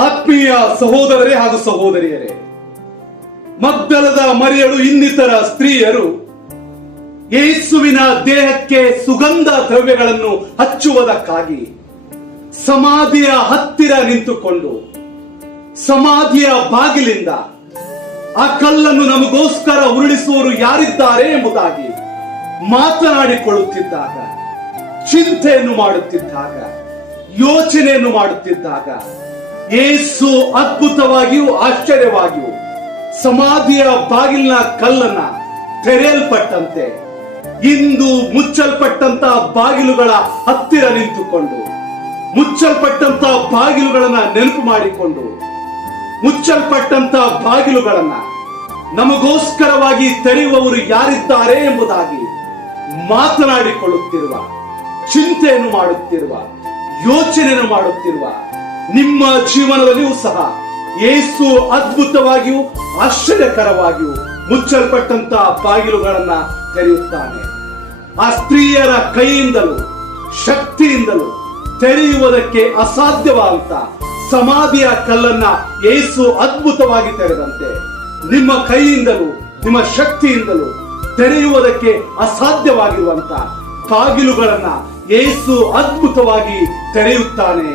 ಆತ್ಮೀಯ ಸಹೋದರರೇ ಹಾಗೂ ಸಹೋದರಿಯರೇ, ಮಗ್ದಲದ ಮರಿಯಳು ಇನ್ನಿತರ ಸ್ತ್ರೀಯರು ಯೇಸುವಿನ ದೇಹಕ್ಕೆ ಸುಗಂಧ ದ್ರವ್ಯಗಳನ್ನು ಹಚ್ಚುವುದಕ್ಕಾಗಿ ಸಮಾಧಿಯ ಹತ್ತಿರ ನಿಂತುಕೊಂಡು ಸಮಾಧಿಯ ಬಾಗಿಲಿಂದ ಆ ಕಲ್ಲನ್ನು ನಮಗೋಸ್ಕರ ಉರುಳಿಸುವವರು ಯಾರಿದ್ದಾರೆ ಎಂಬುದಾಗಿ ಮಾತನಾಡಿಕೊಳ್ಳುತ್ತಿದ್ದಾಗ, ಚಿಂತೆಯನ್ನು ಮಾಡುತ್ತಿದ್ದಾಗ, ಯೋಚನೆಯನ್ನು ಮಾಡುತ್ತಿದ್ದಾಗ ಯೇಸು ಅದ್ಭುತವಾಗಿಯೂ ಆಶ್ಚರ್ಯವಾಗಿಯೂ ಸಮಾಧಿಯ ಬಾಗಿಲಿನ ಕಲ್ಲನ್ನ ತೆರೆಯಲ್ಪಟ್ಟಂತೆ ಇಂದು ಮುಚ್ಚಲ್ಪಟ್ಟಂತ ಬಾಗಿಲುಗಳ ಹತ್ತಿರ ನಿಂತುಕೊಂಡು ಮುಚ್ಚಲ್ಪಟ್ಟಂತ ಬಾಗಿಲುಗಳನ್ನ ನೆನಪು ಮಾಡಿಕೊಂಡು ಮುಚ್ಚಲ್ಪಟ್ಟಂತ ಬಾಗಿಲುಗಳನ್ನ ನಮಗೋಸ್ಕರವಾಗಿ ತೆರೆಯುವವರು ಯಾರಿದ್ದಾರೆ ಎಂಬುದಾಗಿ ಮಾತನಾಡಿಕೊಳ್ಳುತ್ತಿರುವ, ಚಿಂತೆಯನ್ನು ಮಾಡುತ್ತಿರುವ, ಯೋಚನೆಯನ್ನು ಮಾಡುತ್ತಿರುವ ನಿಮ್ಮ ಜೀವನದಲ್ಲಿಯೂ ಸಹ ಯೇಸು ಅದ್ಭುತವಾಗಿಯೂ ಆಶ್ಚರ್ಯಕರವಾಗಿಯೂ ಮುಚ್ಚಲ್ಪಟ್ಟಂತ ಬಾಗಿಲುಗಳನ್ನ ತೆರೆಯುತ್ತಾನೆ. ಆ ಸ್ತ್ರೀಯರ ಕೈಯಿಂದಲೂ ಶಕ್ತಿಯಿಂದಲೂ ತೆರೆಯುವುದಕ್ಕೆ ಅಸಾಧ್ಯವಾದಂತ ಸಮಾಧಿಯ ಕಲ್ಲನ್ನ ಯೇಸು ಅದ್ಭುತವಾಗಿ ತೆರೆದಂತೆ ನಿಮ್ಮ ಕೈಯಿಂದಲೂ ನಿಮ್ಮ ಶಕ್ತಿಯಿಂದಲೂ ತೆರೆಯುವುದಕ್ಕೆ ಅಸಾಧ್ಯವಾಗಿರುವಂತ ಬಾಗಿಲುಗಳನ್ನ ಯೇಸು ಅದ್ಭುತವಾಗಿ ತೆರೆಯುತ್ತಾನೆ.